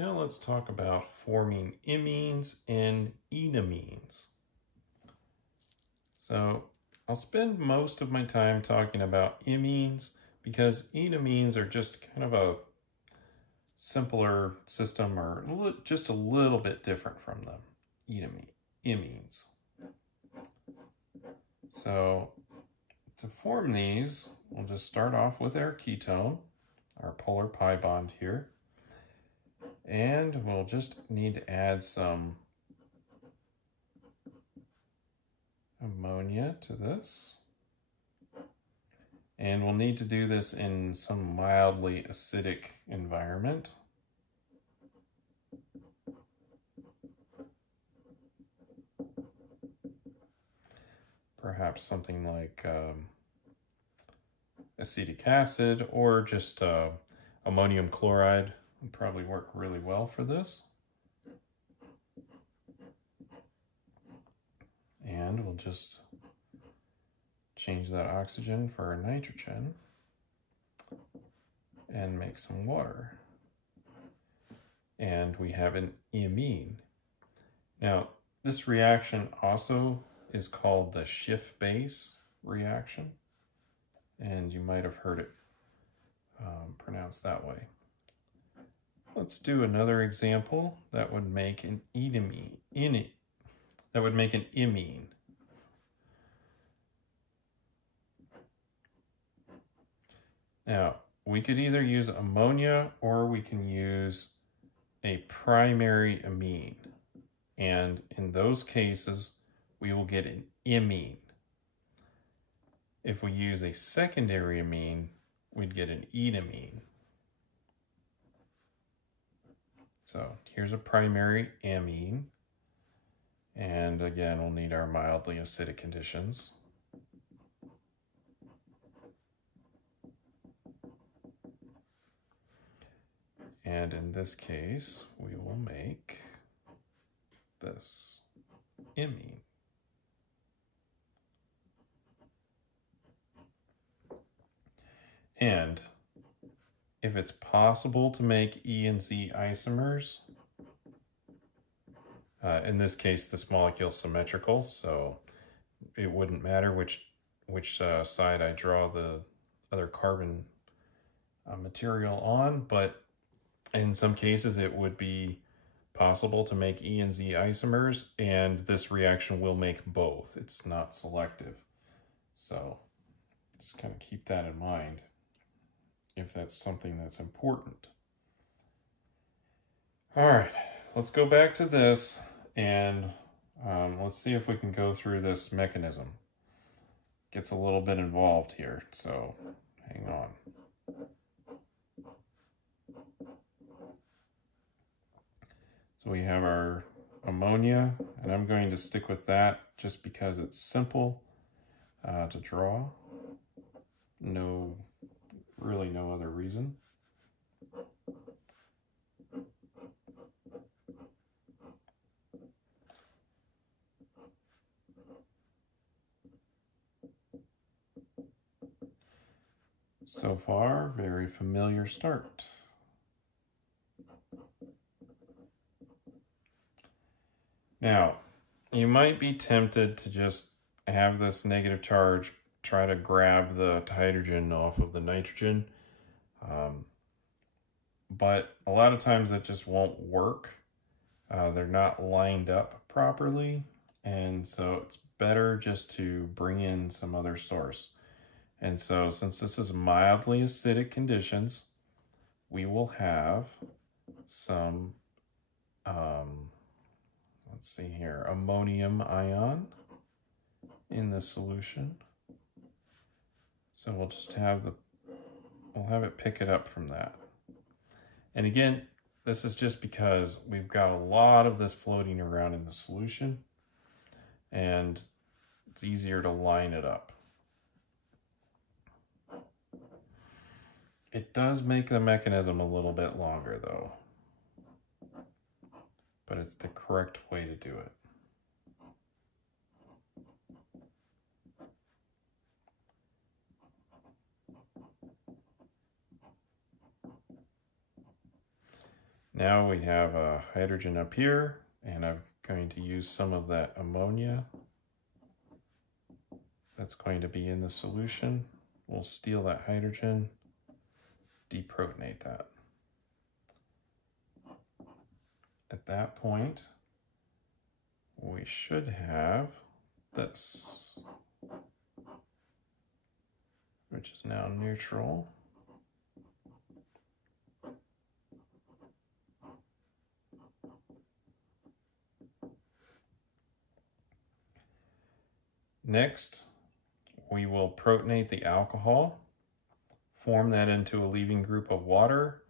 Now let's talk about forming imines and enamines. So I'll spend most of my time talking about imines because enamines are just kind of a simpler system, or just a little bit different from them. Imines. So to form these, we'll just start off with our ketone, our polar pi bond here. And we'll just need to add some ammonia to this. And we'll need to do this in some mildly acidic environment. Perhaps something like acetic acid, or just ammonium chloride would probably work really well for this. And we'll just change that oxygen for a nitrogen and make some water. And we have an imine. Now, this reaction also is called the Schiff base reaction, and you might have heard it pronounced that way. Let's do another example that would make an imine. Now, we could either use ammonia or we can use a primary amine. And in those cases, we will get an imine. If we use a secondary amine, we'd get an enamine. So here's a primary amine. And again, we'll need our mildly acidic conditions. And in this case, we will make this imine. And if it's possible to make E and Z isomers, in this case, this molecule is symmetrical, so it wouldn't matter which side I draw the other carbon material on, but in some cases it would be possible to make E and Z isomers, and this reaction will make both. It's not selective. So just kind of keep that in mind if that's something that's important. All right, let's go back to this and let's see if we can go through this mechanism. Gets a little bit involved here, so hang on. So we have our ammonia, and I'm going to stick with that just because it's simple to draw. Really no other reason. So far, very familiar start. Now, you might be tempted to just have this negative charge try to grab the hydrogen off of the nitrogen, but a lot of times that just won't work. They're not lined up properly, and so it's better just to bring in some other source. And so since this is mildly acidic conditions, we will have some, let's see here, ammonium ion in the solution. So we'll just have we'll have it pick it up from that. And again, this is just because we've got a lot of this floating around in the solution, and it's easier to line it up. It does make the mechanism a little bit longer though, but it's the correct way to do it. Now we have a hydrogen up here, and I'm going to use some of that ammonia that's going to be in the solution. We'll steal that hydrogen, deprotonate that. At that point, we should have this, which is now neutral. Next, we will protonate the alcohol, form that into a leaving group of water,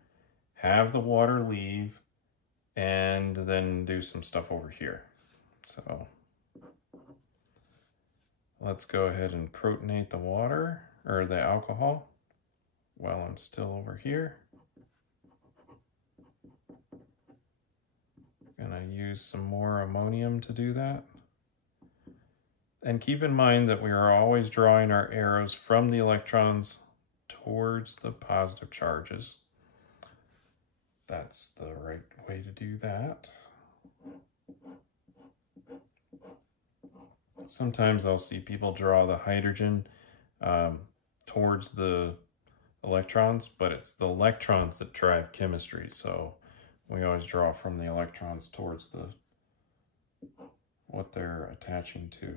have the water leave, and then do some stuff over here. So let's go ahead and protonate the water, or the alcohol, while I'm still over here. And I use some more ammonium to do that. And keep in mind that we are always drawing our arrows from the electrons towards the positive charges. That's the right way to do that. Sometimes I'll see people draw the hydrogen towards the electrons, but it's the electrons that drive chemistry. So we always draw from the electrons towards what they're attaching to.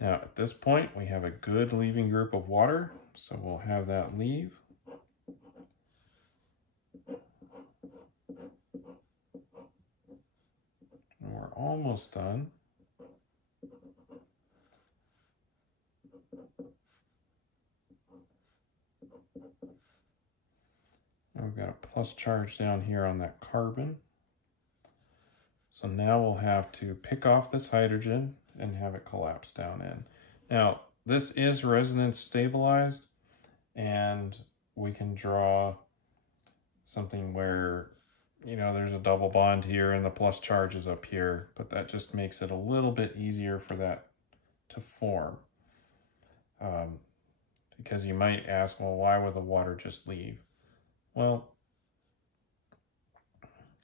Now at this point we have a good leaving group of water, so we'll have that leave. And we're almost done. And we've got a plus charge down here on that carbon. So now we'll have to pick off this hydrogen and have it collapse down in. Now, this is resonance stabilized, and we can draw something where, you know, there's a double bond here and the plus charge is up here, but that just makes it a little bit easier for that to form. Because you might ask, well, why would the water just leave? Well,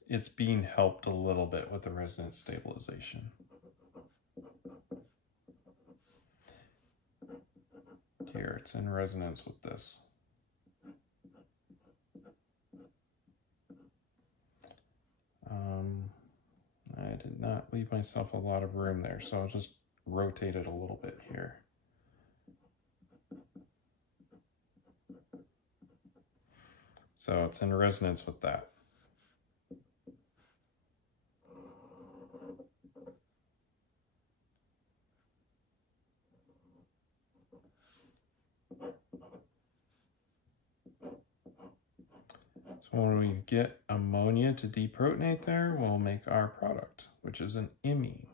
it's being helped a little bit with the resonance stabilization. Here, it's in resonance with this. I did not leave myself a lot of room there, so I'll just rotate it a little bit here. So it's in resonance with that. So when we get ammonia to deprotonate there, we'll make our product, which is an imine.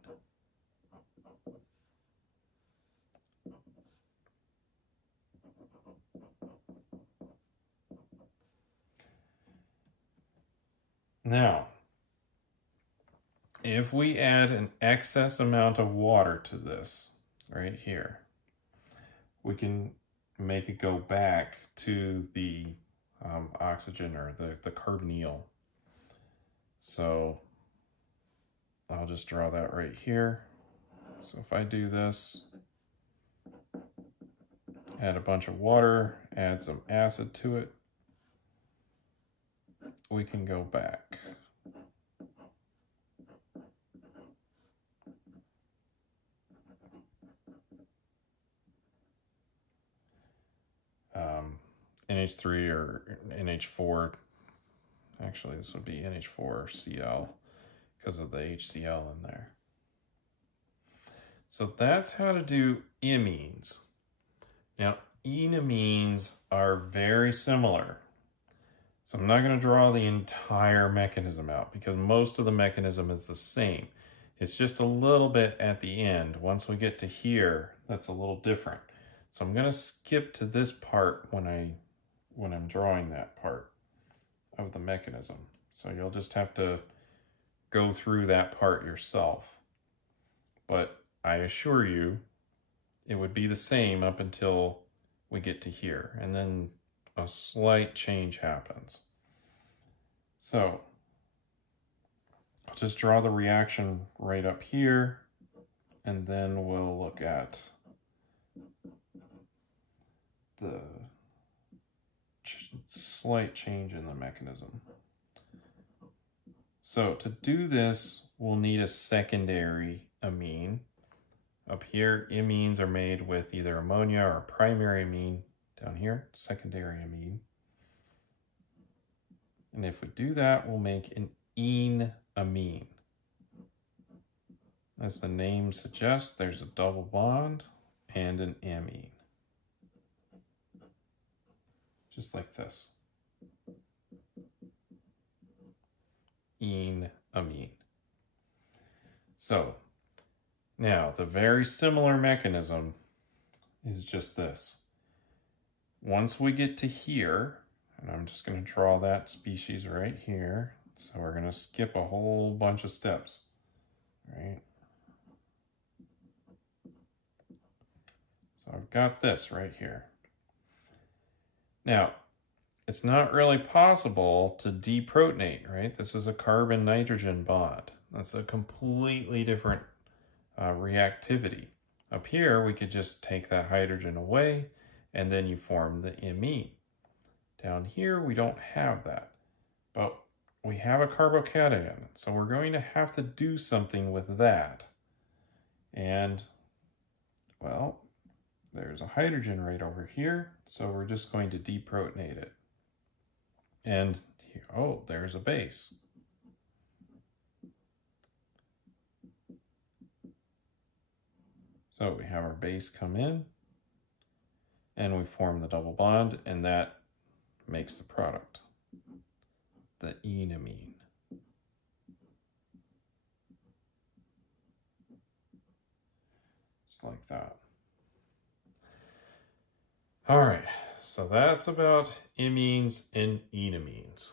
Now, if we add an excess amount of water to this right here, we can make it go back to the oxygen or the carbonyl. So I'll just draw that right here. So if I do this, add a bunch of water, add some acid to it, we can go back. NH3 or NH4, actually this would be NH4Cl because of the HCl in there. So that's how to do imines. Now, enamines are very similar. So I'm not going to draw the entire mechanism out because most of the mechanism is the same. It's just a little bit at the end. Once we get to here, that's a little different. So I'm going to skip to this part when I'm drawing that part of the mechanism. So you'll just have to go through that part yourself. But I assure you, it would be the same up until we get to here, and then a slight change happens. So I'll just draw the reaction right up here, and then we'll look at the slight change in the mechanism. So to do this, we'll need a secondary amine. Up here, imines are made with either ammonia or a primary amine. Down here, secondary amine. And if we do that, we'll make an enamine. As the name suggests, there's a double bond and an amine. Just like this. Enamine. So now the very similar mechanism is just this. Once we get to here, and I'm just going to draw that species right here. So we're going to skip a whole bunch of steps, right? So I've got this right here. Now, it's not really possible to deprotonate, right? This is a carbon-nitrogen bond. That's a completely different reactivity. Up here, we could just take that hydrogen away, and then you form the imine. Down here, we don't have that, but we have a carbocation, so we're going to have to do something with that. And, well, there's a hydrogen right over here, so we're just going to deprotonate it. And, oh, there's a base. So we have our base come in, and we form the double bond, and that makes the product, the enamine. Just like that. All right, so that's about imines and enamines.